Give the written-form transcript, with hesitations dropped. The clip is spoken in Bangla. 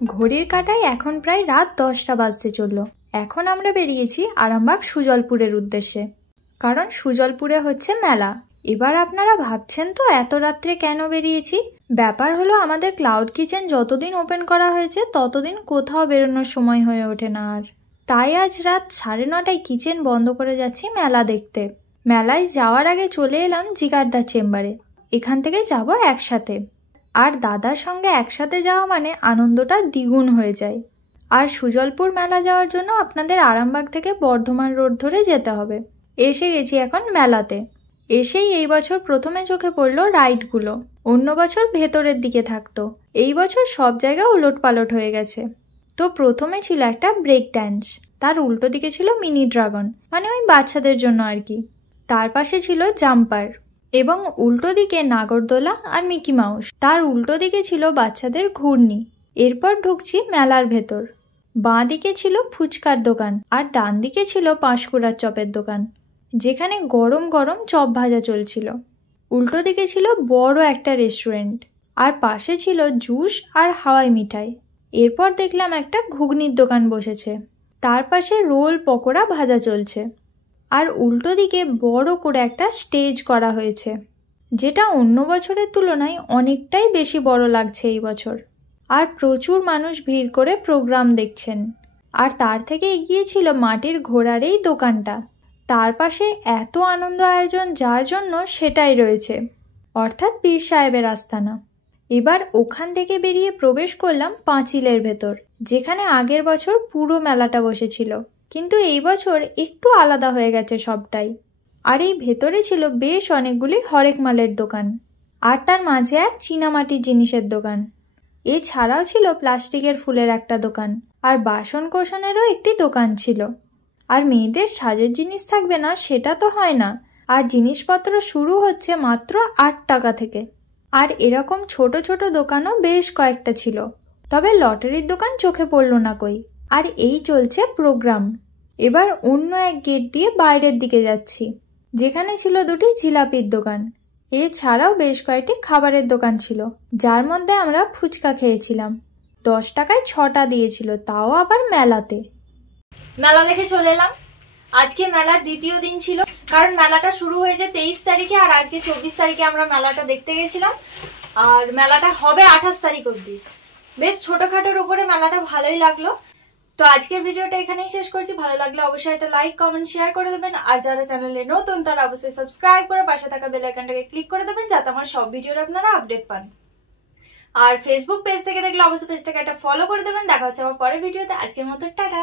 ঘড়ির কাঁটায় এখন প্রায় রাত 10টা বাজতে চলল। এখন আমরা বেরিয়েছি আরামবাগ সুজলপুরের উদ্দেশ্যে, কারণ সুজলপুরে হচ্ছে মেলা। এবার আপনারা ভাবছেন তো এত রাত্রে কেন বেরিয়েছি। ব্যাপার হলো আমাদের ক্লাউড কিচেন যতদিন ওপেন করা হয়েছে ততদিন কোথাও বেরোনোর সময় হয়ে ওঠে না আর। তাই আজ রাত 9:30টায় কিচেন বন্ধ করে যাচ্ছি মেলা দেখতে। মেলায় যাওয়ার আগে চলে এলাম জিগারদার চেম্বারে। এখান থেকে যাব একসাথে, আর দাদার সঙ্গে একসাথে যাওয়া মানে আনন্দটা দ্বিগুণ হয়ে যায়। আর সুজলপুর মেলা যাওয়ার জন্য আপনাদের আরামবাগ থেকে বর্ধমান রোড ধরে যেতে হবে। এসে গেছি এখন মেলাতে। এসেই এই বছর প্রথমে চোখে পড়লো রাইডগুলো। অন্য বছর ভেতরের দিকে থাকতো, এই বছর সব জায়গায় উলটপালট হয়ে গেছে। তো প্রথমে ছিল একটা ব্রেক ড্যান্স, তার উল্টো দিকে ছিল মিনি ড্রাগন, মানে ওই বাচ্চাদের জন্য আর কি। তার পাশে ছিল জাম্পার এবং উল্টো দিকে নাগরদোলা আর মিকি মাউস। তার উল্টো দিকে ছিল বাচ্চাদের ঘূর্ণি। এরপর ঢুকছি মেলার ভেতর। বাঁ দিকে ছিল ফুচকার দোকান আর ডান দিকে ছিল পাঁশকুড়ার চপের দোকান, যেখানে গরম গরম চপ ভাজা চলছিল। উল্টো দিকে ছিল বড় একটা রেস্টুরেন্ট, আর পাশে ছিল জুস আর হাওয়াই মিঠাই। এরপর দেখলাম একটা ঘুগনির দোকান বসেছে, তার পাশে রোল পকোড়া ভাজা চলছে। আর উল্টো দিকে বড় করে একটা স্টেজ করা হয়েছে, যেটা অন্য বছরের তুলনায় অনেকটাই বেশি বড় লাগছে এই বছর। আর প্রচুর মানুষ ভিড় করে প্রোগ্রাম দেখছেন। আর তার থেকে এগিয়ে ছিল মাটির ঘোড়ার এই দোকানটা, তার পাশে এত আনন্দ আয়োজন যার জন্য সেটাই রয়েছে, অর্থাৎ পীর সাহেবের আস্তানা। এবার ওখান থেকে বেরিয়ে প্রবেশ করলাম পাঁচিলের ভেতর, যেখানে আগের বছর পুরো মেলাটা বসেছিল, কিন্তু এই বছর একটু আলাদা হয়ে গেছে সবটাই। আর এই ভেতরে ছিল বেশ অনেকগুলি হরেক মালের দোকান, আর তার মাঝে এক চীনামাটির জিনিসের দোকান। এছাড়াও ছিল প্লাস্টিকের ফুলের একটা দোকান, আর বাসন কোসনেরও একটি দোকান ছিল। আর মেয়েদের সাজের জিনিস থাকবে না সেটা তো হয় না। আর জিনিসপত্র শুরু হচ্ছে মাত্র 8 টাকা থেকে। আর এরকম ছোট ছোট দোকানও বেশ কয়েকটা ছিল, তবে লটারির দোকান চোখে পড়ল না কই। আর এই চলছে প্রোগ্রাম। এবার অন্য এক গেট দিয়ে বাইরের দিকে যাচ্ছি, যেখানে ছিল দুটি জিলাপির দোকান। এছাড়াও বেশ কয়েকটি খাবারের দোকান ছিল, যার মধ্যে আমরা ফুচকা খেয়েছিলাম। 10 টাকায় 6টা দিয়েছিল, তাও আবার মেলাতে। মেলা দেখে চলে এলাম। আজকে মেলার দ্বিতীয় দিন ছিল, কারণ মেলাটা শুরু হয়েছে 23 তারিখে আর আজকে 24 তারিখে আমরা মেলাটা দেখতে গেছিলাম। আর মেলাটা হবে 28 তারিখ অব্দি। বেশ ছোটখাটোর উপরে মেলাটা ভালোই লাগলো। তো আজকের ভিডিওটা এখানেই শেষ করছি। ভালো লাগলে অবশ্যই একটা লাইক কমেন্ট শেয়ার করে দেবেন, আর যারা চ্যানেলে নতুন তারা অবশ্যই সাবস্ক্রাইব করে পাশে থাকা বেল আইকনটাকে ক্লিক করে দেবেন, যাতে আমার সব ভিডিওর আপনারা আপডেট পান। আর ফেসবুক পেজ থেকে দেখলে অবশ্যই পেজটাকে একটা ফলো করে দেবেন। দেখা হচ্ছে আমার পরের ভিডিওতে। আজকের মতো টাটা।